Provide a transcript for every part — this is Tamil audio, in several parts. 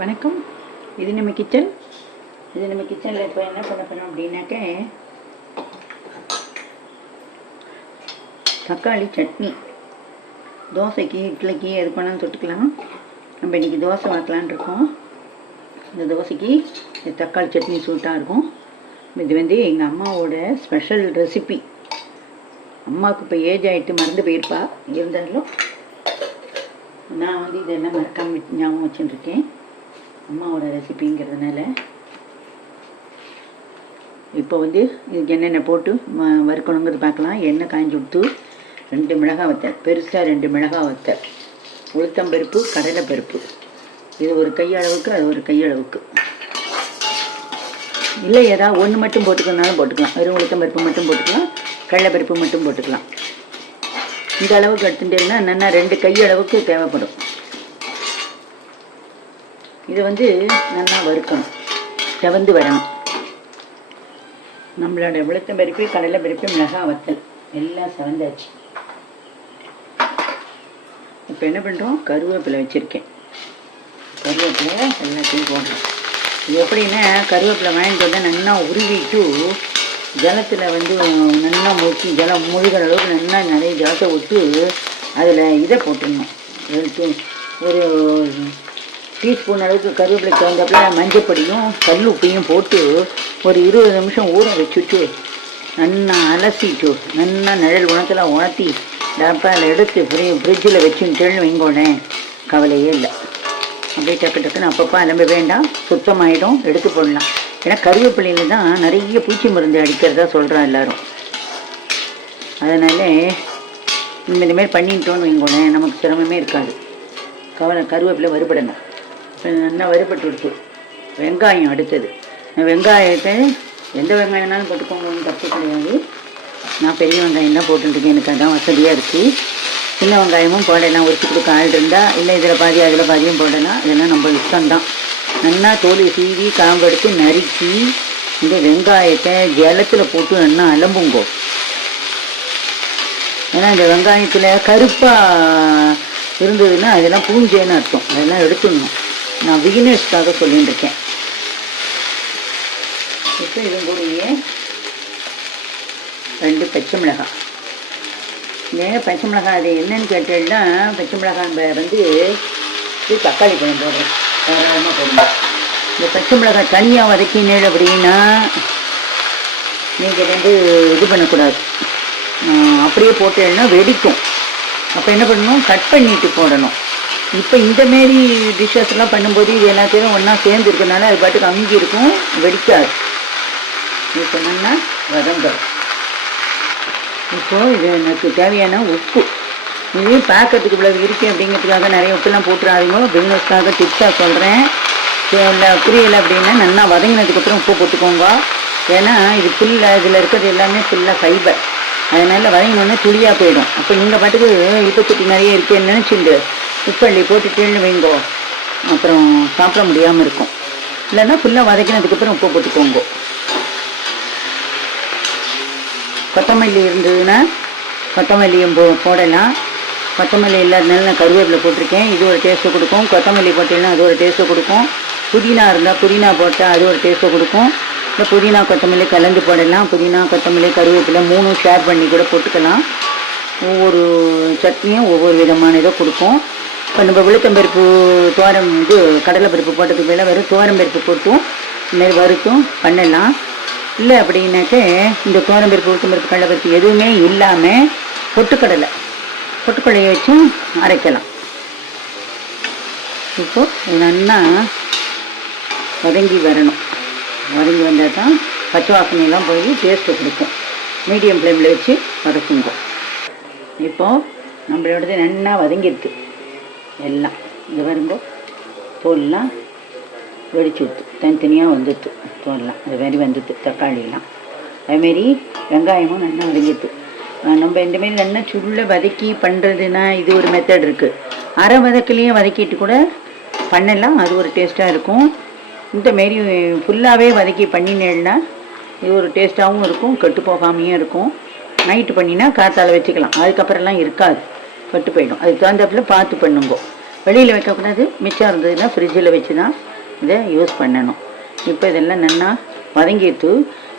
வணக்கம். இது நம்ம கிச்சன். கிச்சனில் இப்போ என்ன பண்ண போகிறோம் அப்படின்னாக்க தக்காளி சட்னி. தோசைக்கு இட்லிக்கு எது பண்ணாலும் தொட்டுக்கலாம். நம்ம இன்றைக்கி தோசை வாக்கலான் இருக்கோம். இந்த தோசைக்கு இந்த தக்காளி சட்னி சூட்டாக இருக்கும். இது எங்கள் அம்மாவோட ஸ்பெஷல் ரெசிபி. அம்மாவுக்கு இப்போ ஏஜ் ஆகிட்டு மறந்து போயிருப்பா. இருந்தாலும் நான் இதெல்லாம் மறக்காமல் ஞாபகம் வச்சுருக்கேன். அம்மாவோட ரெசிபிங்கிறதுனால இப்போ இதுக்கு என்னென்ன போட்டு வறுக்கணுங்கிறது பார்க்கலாம். எண்ணெய் காய்ஞ்சி விட்டு 2 மிளகாய் வத்தல், பெருசாக 2 மிளகாய் வத்தல், உளுத்தம்பருப்பு, கடலைப்பருப்பு. இது ஒரு கையளவுக்கு, அது ஒரு கையளவுக்கு. இல்லை ஏதாவது ஒன்று மட்டும் போட்டுக்கணுனாலும் போட்டுக்கலாம். வெறும் உளுத்தம்பருப்பு மட்டும் போட்டுக்கலாம், கடலைப்பருப்பு மட்டும் போட்டுக்கலாம். இந்த அளவுக்கு எடுத்துட்டேன்னா என்னென்னா 2 கையளவுக்கு தேவைப்படும். இது நல்லா வறுக்கணும், செவந்து வரணும். நம்மளோட உளுத்தம்பருப்பு, கடலைப்பருப்பு, மிளகாய் வத்தல் எல்லாம் செவந்தாச்சு. இப்போ என்ன பண்ணுறோம், கருவேப்பிலை வச்சுருக்கேன். கருவேப்பிலை எல்லாத்தையும் போடுறோம். இது எப்படின்னா, கருவேப்பிலை வாங்கிட்டு வந்தால் நல்லா உருவிட்டு ஜலத்தில் நல்லா முக்கி ஜலம் முழுகிற அளவுக்கு நல்லா நிறைய ஜலத்தை விட்டு அதில் இதை போட்டுடணும். ஒரு டீஸ்பூன் அளவுக்கு கருவேப்பிலைக்கு தகுந்தாப்புல மஞ்சப்பொடியும் கல் உப்பையும் போட்டு ஒரு 20 நிமிஷம் ஊற வச்சுட்டு நல்லா அலசிட்டு நல்லா நிழல் உணத்தில் உணர்த்தி டப்பாவில் எடுத்து ஃப்ரிட்ஜில் வச்சுட்டேன்னு வைங்கோடேன், கவலையே இல்லை. அப்படியே டக்கு டக்குன்னு அப்பப்போ அலம்ப வேண்டாம், சுத்தமாகிடும், எடுத்து போடலாம். ஏன்னா கருவேப்பிலையில் தான் நிறைய பூச்சி மருந்து அடிக்கிறதா சொல்கிறான் எல்லோரும். அதனால் இந்தமாரி பண்ணிட்டோன்னு வைங்கோடேன், நமக்கு சிரமமே இருக்காது. கருவேப்பிலை வறுபடணும். நல்லா வறுபட்டு விடுத்து. வெங்காயம் அடுத்தது. வெங்காயத்தை எந்த வெங்காயம்னாலும் போட்டுக்கோங்க, ஒன்றும் தப்பு கிடையாது. நான் பெரிய வெங்காயம் தான் போட்டுருக்கேன், எனக்கு அதான் வசதியாக இருக்குது. சின்ன வெங்காயமும் போடலாம், உரிச்சு கொடுக்க ஆள் இருந்தால். இல்லை இதில் பாதி அதில் பாதியும் போடலாம். இதெல்லாம் நம்ம இஷ்டம்தான். நல்லா தோல் சீவி காம்பு எடுத்து நறுக்கி இந்த வெங்காயத்தை ஜலத்தில் போட்டு நல்லா அலம்புங்கோ. ஏன்னா இந்த வெங்காயத்தில் கருப்பாக இருந்ததுன்னா அதெல்லாம் பூஞ்சேன்னு அர்த்தம். அதெல்லாம் எடுத்துடணும். நான் பிகினர்ஸ்க்காக சொல்லிட்டு இருக்கேன். இப்போ இது கூடயே 2 பச்சை மிளகாய். ஏன் பச்சை மிளகாய் அது என்னன்னு கேட்டேன்னா, பச்சை மிளகாய் இது தக்காளி பழம் போடுறேன், தாராளமாக போடுங்க. இந்த பச்சை மிளகாய் தனியாக வதக்கினேன் அப்படின்னா நீங்கள் இது பண்ணக்கூடாது. அப்படியே போட்டேன்னா வெடிக்கும். அப்போ என்ன பண்ணணும், கட் பண்ணிட்டு போடணும். இப்போ இந்தமாரி டிஷ்ஷஸ்லாம் பண்ணும்போது இது எல்லாத்தையும் ஒன்றா சேர்ந்து இருக்கிறதுனால அது பாட்டுக்கு அமுங்கி இருக்கும், வெடிக்காது. இது சொன்னோம்னா வதங்கும். இப்போது இது எனக்கு தேவையான உப்பு. இது பார்க்கறதுக்கு இவ்வளவு இருக்குது அப்படிங்கிறதுக்காக நிறைய உப்புலாம் போட்டுறாதீங்க. பிஸ்னஸ்க்காக டிப்ஸாக சொல்கிறேன். இல்லை புரியலை அப்படின்னா நல்லா வதங்கினதுக்கப்புறம் உப்பு போட்டுக்கோங்க. ஏன்னா இது ஃபுல்லாக இதில் இருக்கிறது எல்லாமே ஃபுல்லாக ஃபைபர். அதனால் வதங்கினோடனே துளியாக போயிடும். அப்போ இந்த பாட்டுக்கு இழுப்பச்சட்டி நிறைய இருக்குன்னு நினச்சிண்டு உப்பள்ளி போட்டுட்டேன்னு வைங்கோ, அப்புறம் சாப்பிட முடியாமல் இருக்கும். இல்லைன்னா ஃபுல்லாக வதக்கினதுக்கப்புறம் உப்பு போட்டுக்கோங்க. கொத்தமல்லி இருந்ததுன்னா கொத்தமல்லியும் போடலாம். கொத்தமல்லி இல்லாதனால நான் கருவேப்பிலை போட்டிருக்கேன். இது ஒரு டேஸ்ட்டை கொடுக்கும். கொத்தமல்லி போட்டீங்கன்னா அது ஒரு டேஸ்ட்டை கொடுக்கும். புதினா இருந்தால் புதினா போட்டால் அது ஒரு டேஸ்ட்டை கொடுக்கும். இல்லை புதினா கொத்தமல்லி கலந்து போடலாம். புதினா கொத்தமல்லி கருவேப்பிலை 3 ஷேர் பண்ணி கூட போட்டுக்கலாம். ஒவ்வொரு சட்னியும் ஒவ்வொரு விதமான இதை கொடுக்கும். இப்போ நம்ம உளுத்தம்பருப்பு தோரம் கடலைப்பருப்பு போட்டதுக்கு மேலே வெறும் தோரம்பருப்பு போட்டும் இதுமாரி வறுத்தும் பண்ணலாம். இல்லை அப்படின்னாக்க இந்த தோரம்பருப்பு, உளுத்தம்பருப்பு, கடலைப்பருப்பு எதுவுமே இல்லாமல் பொட்டுக்கடலையை வச்சும் அரைக்கலாம். இப்போது நல்லா வதங்கி வரணும். வதங்கி வந்தால் தான் பச்சை வாசனையெல்லாம் போய் டேஸ்ட்டு கொடுக்கும். மீடியம் ஃப்ளேமில் வச்சு வதக்குங்க. இப்போது நம்மளோடது நல்லா வதங்கிருக்கு எல்லாம். இங்கே வரும்போது தோல்லாம் வெடிச்சு விட்டு தனித்தனியாக வந்துட்டு தோல்லாம் அது மாதிரி வந்துட்டு. தக்காளிலாம் அதுமாரி வெங்காயமும் நல்லா வதங்கிட்டு. நம்ம இந்தமாரி நல்லா சுருளை வதக்கி பண்ணுறதுன்னா இது ஒரு மெத்தட் இருக்குது. அரை வதக்கிலையும் வதக்கிட்டு கூட பண்ணலாம், அது ஒரு டேஸ்ட்டாக இருக்கும். இந்தமாரி ஃபுல்லாகவே வதக்கி பண்ணினேன்னா இது ஒரு டேஸ்ட்டாகவும் இருக்கும், கெட்டு போகாமையும் இருக்கும். நைட்டு பண்ணினா காற்றால் வச்சுக்கலாம், அதுக்கப்புறம்லாம் இருக்காது, கெட்டு போயிடும். அதுக்கு தகுந்தாப்புல பார்த்து பண்ணுங்க. வெளியில் வைக்கக்கூடாது. மிச்சம் இருந்ததுன்னா ஃப்ரிட்ஜில் வச்சு தான் இதை யூஸ் பண்ணணும். இப்போ இதெல்லாம் நல்லா வதங்கிட்டு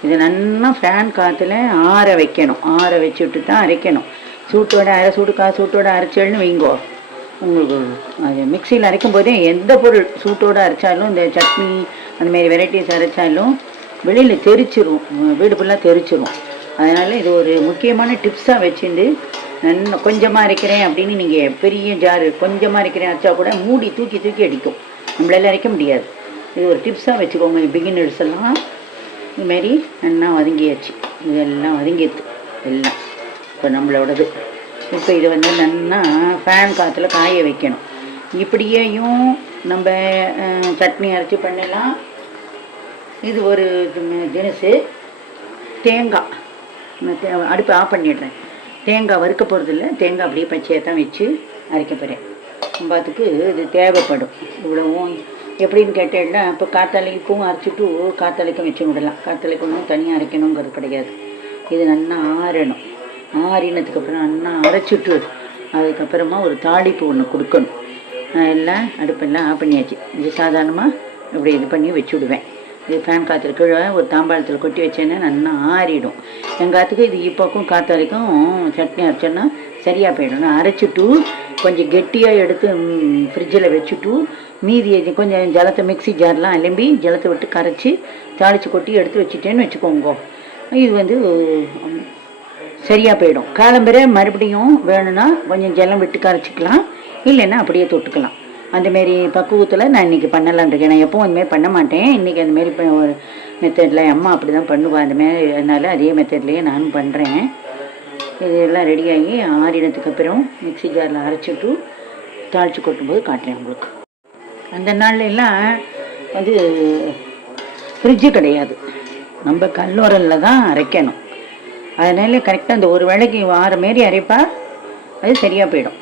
இதை நல்லா ஃபேன் காற்றுல ஆற வைக்கணும். ஆற வச்சுட்டு தான் அரைக்கணும். சூட்டோட சூட்டோட அரைச்சல்னு வைங்கோ. உங்களுக்கு அது மிக்சியில் அரைக்கும் போதே எந்த பொருள் சூட்டோடு அரைச்சாலும் இந்த சட்னி அந்தமாரி வெரைட்டிஸ் அரைச்சாலும் வெளியில் தெரிச்சிரும், வீடு ஃபுல்லாக தெரிச்சிரும். அதனால் இது ஒரு முக்கியமான டிப்ஸாக வச்சுட்டு நல்லா கொஞ்சமாக அரைக்கிறேன் அப்படின்னு நீங்கள் பெரிய ஜாரு கொஞ்சமாக அரைக்கிறேன் அரைச்சா கூட மூடி தூக்கி அடிக்கும். நம்மளால அரைக்க முடியாது. இது ஒரு டிப்ஸாக வச்சுக்கோங்க பிகினர்ஸ் எல்லாம். இதுமாரி நல்லா வதங்கியாச்சு. இதெல்லாம் வதங்கிடுது எல்லாம் இப்போ நம்மளோடது. இப்போ இதை வந்து நல்லா ஃபேன் காற்றுல காய வைக்கணும். இப்படியேயும் நம்ம சட்னி அரைச்சி பண்ணலாம். இது ஒரு தினசு. தேங்காய் அடுப்பு ஆஃப் பண்ணிடுறேன். தேங்காய் வறுக்க போகிறதில்ல, தேங்காய் அப்படியே பச்சையாக தான் வச்சு அரைக்க போகிறேன். பார்த்துக்கு இது தேவைப்படும். இவ்வளவும் எப்படின்னு கேட்டேன்னா இப்போ காத்தாலைக்கும் அரைச்சிட்டு காத்தாலைக்கும் வச்சு விடலாம். காத்தாலைக்கு ஒன்றும் தனியாக அரைக்கணுங்கிறது கிடையாது. இது நல்லா ஆறணும். ஆறினதுக்கப்புறம் நல்லா அரைச்சிட்டு அதுக்கப்புறமா ஒரு தாளிப்பு ஒன்று கொடுக்கணும். எல்லாம் அடுப்பெல்லாம் ஆஃப் பண்ணியாச்சு. இது சாதாரணமாக இப்படி இது பண்ணி வச்சு விடுவேன். இது ஃபேன் காற்றுல கீழே ஒரு தாம்பாளத்தில் கொட்டி வச்சேன்னா நல்லா ஆறிடும். எங்காத்துக்கு இது இப்போக்கும் காத்தாலைக்கும் சட்னி அரைச்சோன்னா சரியாக போயிடும். நான் அரைச்சிட்டு கொஞ்சம் கெட்டியாக எடுத்து ஃப்ரிட்ஜில் வச்சுட்டு மீதியை கொஞ்சம் ஜலத்தை மிக்ஸி ஜார்லாம் அலம்பி ஜலத்தை விட்டு கரைச்சி தாளித்து கொட்டி எடுத்து வச்சுட்டேன்னு வச்சுக்கோங்க. இது வந்து சரியாக போயிடும். காலம்பரை மறுபடியும் வேணும்னா கொஞ்சம் ஜலம் விட்டு கரைச்சிக்கலாம், இல்லைன்னா அப்படியே தொட்டுக்கலாம். அந்தமாரி பக்குவத்தில் நான் இன்றைக்கி பண்ணலான் இருக்கேன். நான் எப்பவும் அந்தமாரி பண்ண மாட்டேன். இன்றைக்கி அந்தமாரி ஒரு மெத்தடில் அம்மா அப்படி தான் பண்ணுவாள். அந்தமாரி அதனால் அதே மெத்தட்லேயே நானும் பண்ணுறேன். இதெல்லாம் ரெடியாகி ஆறினத்துக்கு அப்புறம் மிக்ஸி ஜாரில் அரைச்சிட்டு தாளித்து கொட்டும்போது காட்டுறேன் உங்களுக்கு. அந்த நாள்லாம் வந்து ஃப்ரிட்ஜு கிடையாது, நம்ம கல்லூரலில் தான் அரைக்கணும். அதனால கரெக்டாக அந்த ஒரு வேளைக்கு வார மாரி அரைப்பா, அது சரியாக போயிடும்.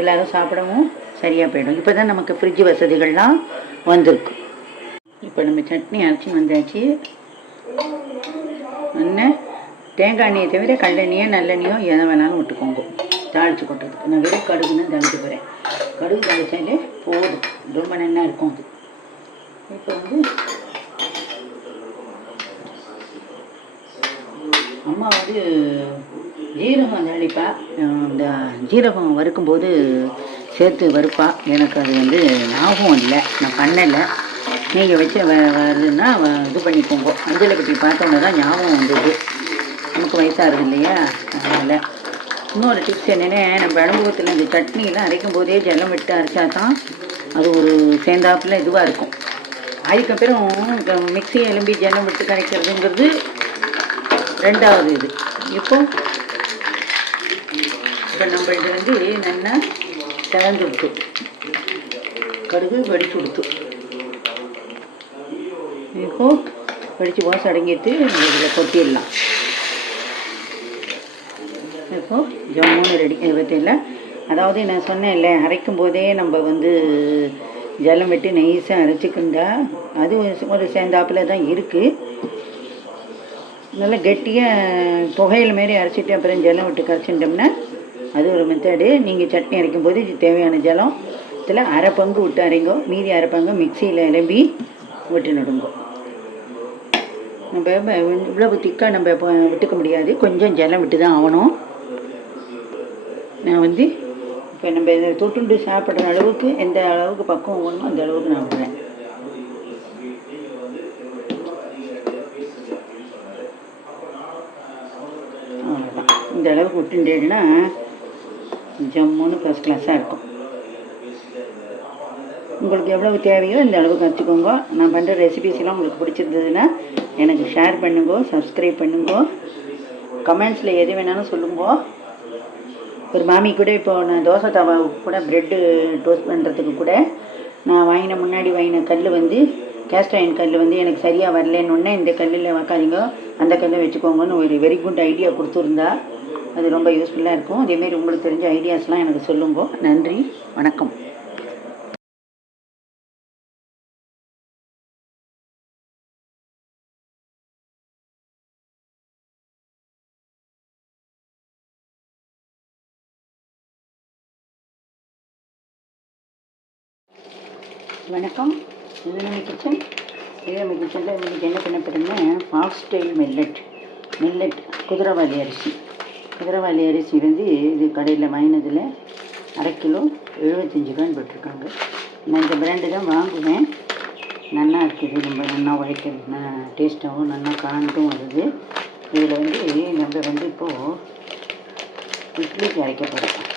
எல்லோரும் சாப்பிடவும் சரியாக போயிடும். இப்போ தான் நமக்கு ஃப்ரிட்ஜ் வசதிகள்லாம் வந்திருக்கு. இப்போ நம்ம சட்னி அரைச்சி வந்தாச்சு. என்ன தேங்காய் எண்ணெயை தவிர கல்லெண்ணெயோ நல்லெண்ணெயோ எதை வேணாலும் விட்டுக்கோங்க தாளித்து கொட்டுறதுக்கு. நான் வெறும் கடுகுன்னு தாளித்து போகிறேன். கடுகு தாளித்தாலே போதும், ரொம்ப நல்லா இருக்கும் அது. இப்போ வந்து அம்மா வந்து ஜீரகம் தாளிப்பா. இந்த ஜீரகம் வறுக்கும்போது சேர்த்து வறுப்பா. எனக்கு அது வந்து ஞாபகம் இல்லை, நான் பண்ணலை. நீங்கள் வச்சு வருதுன்னா இது பண்ணிக்கோங்க. அஞ்சலை பற்றி பார்த்தோன்னே தான் ஞாபகம் வந்தது. நமக்கு வயசாகுது இல்லையா, அதனால். இன்னொரு டிப்ஸ் என்னென்னா, நம்ம அனுபவத்தில் இந்த சட்னியெலாம் அரைக்கும் போதே ஜலம் விட்டு அரைச்சா தான் அது ஒரு சேர்ந்தாப்பில் இதுவாக இருக்கும். அதுக்கப்புறம் மிக்ஸியை எலும்பி ஜலம் விட்டு கரைக்கிறதுங்கிறது ரெண்டாவது இது. இப்போ நம்ம இது வந்து நல்லா திறந்து விட்டு கடுகு வெடிச்சு கொடுத்து இப்போ வெடிச்சு வாசம் அடங்கிட்டு இதில் கொட்டிடலாம். இப்போ ஜம்முன்னு ரெடி பற்றியில். அதாவது நான் சொன்னேன் இல்லை, அரைக்கும் போதே நம்ம வந்து ஜலம் விட்டு நைஸாக அரைச்சிக்கிண்டா அது ஒரு சேர்ந்தாப்பில் தான் இருக்குது. நல்லா கெட்டியாக புகையில் மாரி அரைச்சிட்டு அப்புறம் ஜலம் விட்டு கரைச்சிட்டோம்னா அது ஒரு மெத்தடு. நீங்கள் சட்னி அரைக்கும் போது தேவையான ஜலம் இதில் அரை பங்கு விட்டு அரைங்கோ, மீதி அரை பங்கு மிக்சியில் எலும்பி விட்டு நடுங்கோ. நம்ம இவ்வளவு திக்காக நம்ம விட்டுக்க முடியாது, கொஞ்சம் ஜலம் விட்டு தான் ஆகணும். நான் வந்து இப்போ நம்ம இதை தொட்டுண்டு சாப்பிட்ற அளவுக்கு எந்த அளவுக்கு பக்குவம் வேணுமோ அந்த அளவுக்கு நான் விடுறேன். அவ்வளோதான். இந்த அளவுக்கு விட்டுட்டேன்னா ஜம்முன்னு ஃபஸ்ட் கிளாஸாக இருக்கும். உங்களுக்கு எவ்வளவு தேவையோ இந்த அளவுக்கு வச்சுக்கோங்க. நான் பண்ணுற ரெசிபிஸ்லாம் உங்களுக்கு பிடிச்சிருந்ததுன்னா எனக்கு ஷேர் பண்ணுங்க, சப்ஸ்கிரைப் பண்ணுங்க, கமெண்ட்ஸில் எது வேணாலும் சொல்லுங்க. ஒரு மாமி கூட இப்போ நான் தோசை தவா கூட ப்ரெட்டு டோஸ்ட் பண்ணுறதுக்கு கூட நான் முன்னாடி வாங்கின கல் வந்து கேஸ்ட் அயர்ன் கல் வந்து எனக்கு சரியாக வரலன்னு இந்த கல்லில் வைக்காதீங்க, அந்த கல்லை வச்சுக்கோங்கன்னு ஒரு வெரி குட் ஐடியா கொடுத்துருந்தா அது ரொம்ப யூஸ்ஃபுல்லாக இருக்கும். அதேமாரி உங்களுக்கு தெரிஞ்ச ஐடியாஸ்லாம் எனக்கு சொல்லுங்க. நன்றி, வணக்கம். வணக்கம். இது நம்ம கிச்சன். இது நம்ம கிச்சனில் இன்றைக்கி என்ன பண்ண போகிறோம்னா ஃபாக்ஸ்டைல் மில்லட் குதிரைவாலி அரிசி வந்து இது கடையில் வாங்கினதில் 1/2 கிலோ 75 ரூபான்னு போட்டிருக்காங்க. நான் இந்த பிராண்டு தான் வாங்குவேன். நல்லா இருக்குது, நம்ம நல்லா உழைக்க டேஸ்ட்டாகவும் நல்லா காண்டும் வருது. இதில் வந்து நம்ம வந்து இப்போது இட்லிக்கு அரைக்க போகிறோம்.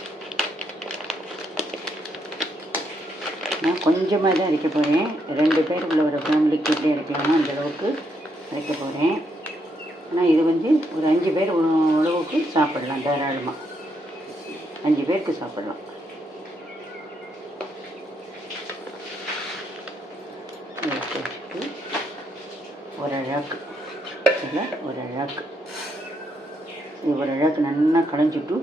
நான் கொஞ்சமாக தான் அரைக்க போகிறேன். 2 பேர் உள்ள ஒரு ஃபேமிலிக்கு எப்படி அரைக்கலாமோ அந்தளவுக்கு அரைக்க போகிறேன். ஆனால் இது வந்து ஒரு 5 பேர் அளவுக்கு சாப்பிடலாம், தாராளமாக 5 பேருக்கு சாப்பிடலாம். ஒரு அழாக்கு இது ஒரு அழாக்கு நல்லா களைஞ்சிட்டு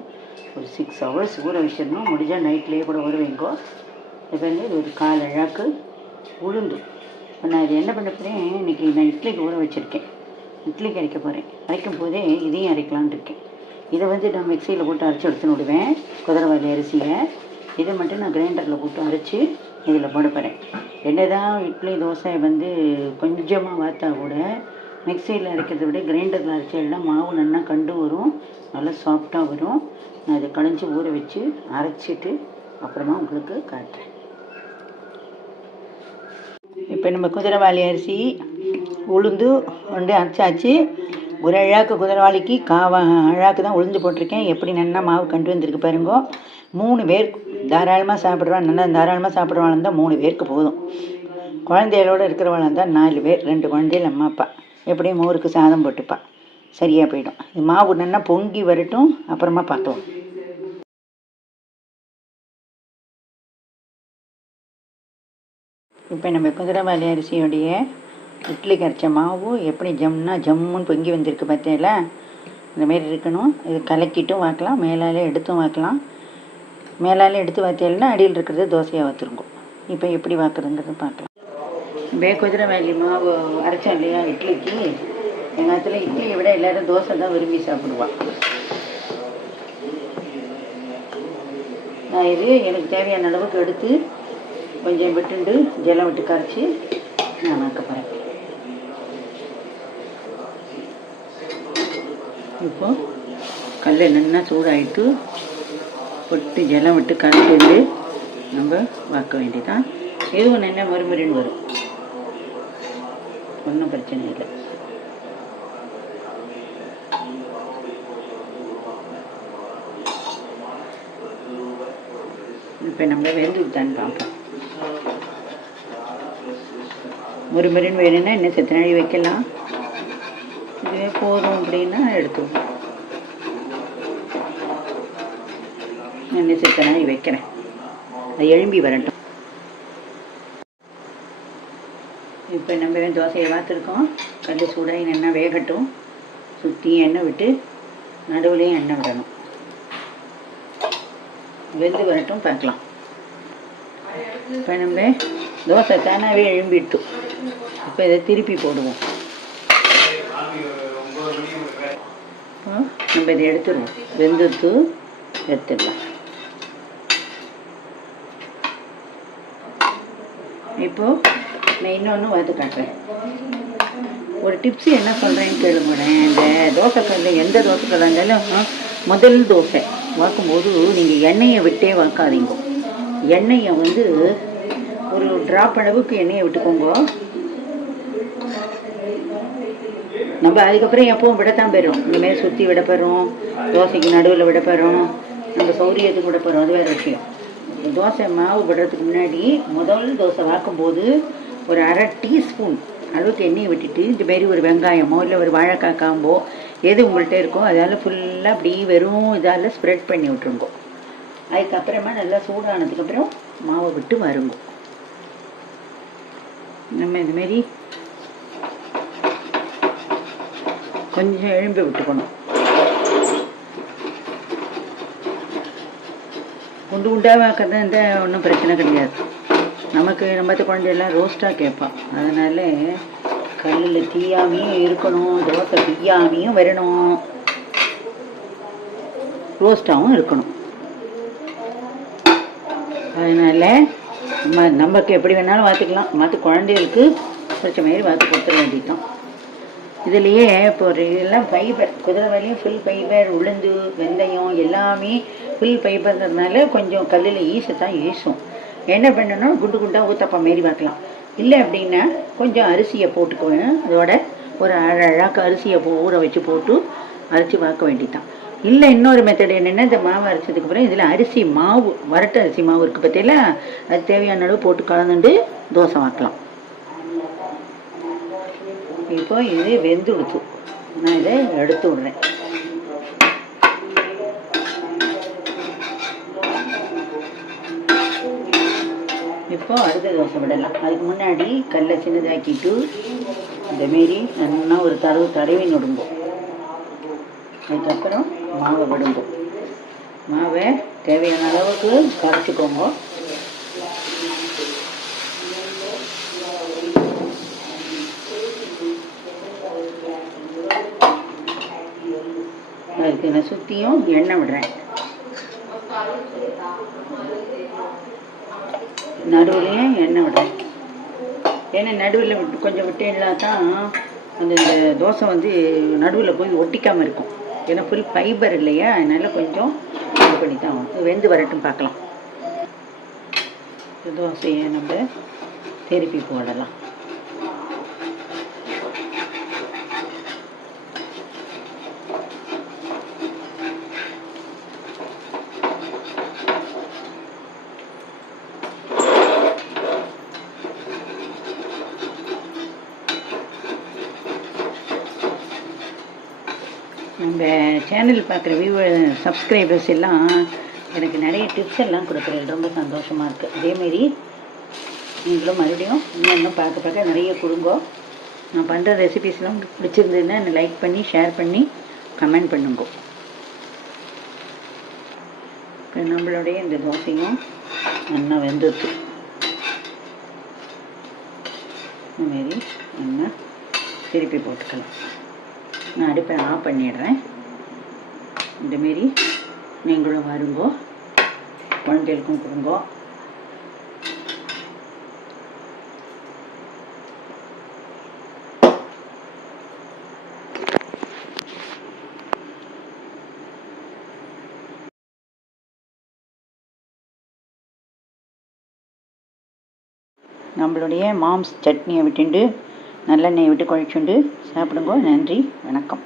ஒரு 6 ஹவர்ஸ் ஊற வச்சிடணும். முடிஞ்சால் நைட்லேயே கூட ஊற வைங்கோ. இப்போ வந்து இது ஒரு 1/4 அழாக்கு உளுந்து. இப்போ நான் இது என்ன பண்ண போகிறேன், இன்றைக்கி நான் இட்லிக்கு ஊற வச்சுருக்கேன். இட்லிக்கு அரைக்க போகிறேன். அரைக்கும் போதே இதையும் அரைக்கலான்னு இருக்கேன். இதை வந்து நான் மிக்சியில் போட்டு அரைச்சி எடுத்துன்னு விடுவேன், குதிரைவாலி அரிசியை. இதை மட்டும் நான் கிரைண்டரில் போட்டு அரைச்சி இதில் போட போகிறேன். என்ன தான் இட்லி தோசை வந்து கொஞ்சமாக வார்த்தா கூட மிக்சியில் அரைக்கிறத விட கிரைண்டரில் அரைச்சா மாவு நல்லா கண்டு வரும், நல்லா சாஃப்டாக வரும். நான் இதை களைஞ்சி ஊற வச்சு அரைச்சிட்டு அப்புறமா உங்களுக்கு காட்டுறேன். இப்போ நம்ம குதிரைவாலி அரிசி உளுந்து ஒன்று அரைச்சாச்சு. ஒரு அழாக்கு குதிரைவாலிக்கு அழாக்கு தான் உளுந்து போட்டிருக்கேன். எப்படி நல்லா மாவு கண்டு வந்திருக்கு பாருங்கோ. 3 பேர் தாராளமாக சாப்பிட்றவாள், நல்லா தாராளமாக சாப்பிட்றவாள் இருந்தால் 3 பேருக்கு போதும். குழந்தைகளோடு இருக்கிறவாள் இருந்தால் 4 பேர், 2 குழந்தைகள் அம்மா அப்பா, எப்படியும் மோருக்கு சாதம் போட்டுப்பா, சரியாக போயிடும். இது மாவு நல்லா பொங்கி வரட்டும், அப்புறமா பார்க்கலாம். இப்போ நம்ம குதிரைவாலி அரிசியோடைய இட்லி கரைச்ச மாவு எப்படி ஜம்முன்னு பொங்கி வந்திருக்கு பார்த்தீங்களா? இந்தமாரி இருக்கணும். இது கலக்கிட்டும் வாக்கலாம், மேலாலே எடுத்தும் வாக்கலாம். மேலாலே எடுத்து வாத்தியல்னா அடியில் இருக்கிறது தோசையாக வச்சுருங்கோ. இப்போ எப்படி வாக்குறதுங்கிறது பார்க்கலாம். குதிரைவாலி மாவு அரைச்சோம் இல்லையா இட்லிக்கு, எங்கள் இடத்துல இட்லியை விட எல்லோரும் தோசை தான் விரும்பி சாப்பிடுவாள். நான் இது எனக்கு தேவையான அளவுக்கு எடுத்து கொஞ்சம் விட்டுண்டு ஜலம் விட்டு கரைச்சி நான் ஆக்க போகிறேன். இப்போது கல் நல்லா சூடாகிட்டு பொட்டு ஜலம் விட்டு கரைச்சிட்டு நம்ம வாக்க வேண்டியதான். எதுவும் நல்லா மறுமுறைன்னு வரும், ஒன்றும் பிரச்சனை இல்லை. இப்போ நம்ம வெந்துட்டான்னு பார்ப்போம். ஒரு மரின் வேணும்னா இன்னும் செத்த நாளி வைக்கலாம். இதுவே போதும் அப்படின்னா எடுத்துவோம். இன்னும் செத்த நாளி வைக்கிறேன், அது எழும்பி வரட்டும். இப்போ நம்ம தோசையை பார்த்துருக்கோம். கல் சூடாகி நல்லா வேகட்டும். சுற்றி எண்ணெய் விட்டு நடுவுலையும் எண்ணெய் விடணும். வெந்து வரட்டும், பார்க்கலாம். இப்போ நம்ம தோசை தானாகவே எழும்பிட்டு இப்போ இதை திருப்பி போடுவோம். நம்ம இதை எடுத்துடுவோம், வெந்துட்டு எடுத்துடலாம். இப்போது நான் இன்னொன்று பார்த்து காட்டுறேன். ஒரு டிப்ஸு என்ன சொல்கிறேன்னு கேளுங்களேன். இந்த தோசைக்கல்ல எந்த தோசைக்கல்லாக இருந்தாலும் முதல் தோசை வாக்கும்போது நீங்கள் எண்ணெயை விட்டே வாக்காதீங்க. எண்ணெயை வந்து ஒரு ட்ராப் அளவுக்கு எண்ணெயை விட்டுக்கோங்க. நம்ம அதுக்கப்புறம் எப்பவும் விடத்தான் போயிடும். இந்தமாரி சுற்றி விட போகிறோம், தோசைக்கு நடுவில் விட போகிறோம், நம்ம சௌரியத்துக்கு விட போகிறோம், அது வேறு விஷயம். தோசை மாவு விடுறதுக்கு முன்னாடி முதல் தோசை வாக்கும்போது ஒரு 1/2 டீஸ்பூன் அளவுக்கு எண்ணெயை விட்டுட்டு இதுமாரி ஒரு வெங்காயமோ இல்லை ஒரு வாழைக்காய் காம்போ எது உங்கள்கிட்ட இருக்கோ அதால் ஃபுல்லாக அப்படி வெறும் இதால் ஸ்ப்ரெட் பண்ணி விட்டுருங்கோ. அதுக்கப்புறமா நல்லா சூடானதுக்கப்புறம் மாவை விட்டு வருங்கோ. நம்ம இதுமாரி கொஞ்சம் எழும்பி விட்டுக்கணும். குண்டு குண்டாக வாக்கிறது இருந்தால் ஒன்றும் பிரச்சனை கிடையாது. நமக்கு நம்ம குழந்தையெல்லாம் ரோஸ்ட்டாக கேட்பான். அதனால் கல்லில் தீயாமையும் இருக்கணும், தோசை தீயாமையும் வரணும், ரோஸ்ட்டாகவும் இருக்கணும். அதனால் நமக்கு எப்படி வேணாலும் வாத்துக்கலாம். மற்ற குழந்தைகளுக்கு பிடிச்ச மாதிரி வாத்து கொடுத்துட வேண்டியதுதான். இதுலேயே இப்போ ஒரு எல்லாம் ஃபைபர், குதிரைவாலியும் ஃபுல் ஃபைபர், உளுந்து வெந்தயம் எல்லாமே ஃபுல் ஃபைபர்ங்கிறதுனால கொஞ்சம் கல்லில் ஈசத்தான் ஈசும். என்ன பண்ணணும், குண்டு குண்டாக ஊத்தப்பம் மாரி வாக்கலாம். இல்லை அப்படின்னா கொஞ்சம் அரிசியை போட்டுக்குவேன். அதோட ஒரு அழகாக அரிசியை ஊற வச்சு போட்டு அரைச்சி வாக்க வேண்டியதான். இல்லை இன்னொரு மெத்தட் என்னென்னா, இந்த மாவு அரைச்சதுக்கு அப்புறம் இதில் அரிசி மாவு, வரட்டு அரிசி மாவு இருக்குது பார்த்தீங்களா, அது தேவையான அளவு போட்டு கலந்துட்டு தோசை வாக்கலாம். இப்போ இது வெந்து விடுத்து, நான் இதை எடுத்து விடுறேன். இப்போ அடுத்த தோசை விடலாம். அதுக்கு முன்னாடி கல்லை சின்னதாக்கிட்டு இந்தமாரி நல்லா ஒரு தடவி நொடுங்கும். அதுக்கப்புறம் மாவை விடுங்கும். மாவை தேவையான அளவுக்கு கரைச்சிக்கோங்க. அதுக்கு நான் சுற்றியும் எண்ணெய் விடுறேன். நடுவுலையும் எண்ணெய் விடுறேன். ஏன்னா நடுவில் கொஞ்சம் விட்டேன்னா தான் அந்த இந்த தோசை வந்து நடுவில் போய் ஒட்டிக்காமல் இருக்கும். ஏன்னா ஃபுல் ஃபைபர் இல்லையா, அதனால் கொஞ்சம் இது பண்ணி தான் வெந்து வரட்டும் பார்க்கலாம். தோசையை நம்ம திருப்பி போடலாம். நம்ம சேனல் பார்க்குற சப்ஸ்கிரைபர்ஸ் எல்லாம் எனக்கு நிறைய டிப்ஸ் எல்லாம் கொடுக்குறது ரொம்ப சந்தோஷமாக இருக்குது. அதேமாரி நீங்களும் மறுபடியும் இன்னும் பார்க்க நிறைய கொடுங்கோ. நான் பண்ணுற ரெசிபீஸ்லாம் உங்களுக்கு பிடிச்சிருந்ததுன்னா என்னை லைக் பண்ணி ஷேர் பண்ணி கமெண்ட் பண்ணுங்க. இப்போ நம்மளுடைய இந்த தோசையும் நல்லா வெந்துருக்கு. இதுமாரி நல்லா திருப்பி போட்டுக்கலாம். நான் அடுப்பை ஆஃப் பண்ணிடுறேன். இந்தமாரி நீங்களும் வருங்கோ, குழந்தைகளுக்கும் கொடுங்கோ. நம்மளுடைய மாம்ஸ் சட்னியை விட்டுண்டு நல்லெண்ணெயை விட்டு குழச்சுண்டு சாப்பிடுங்கோ. நன்றி, வணக்கம்.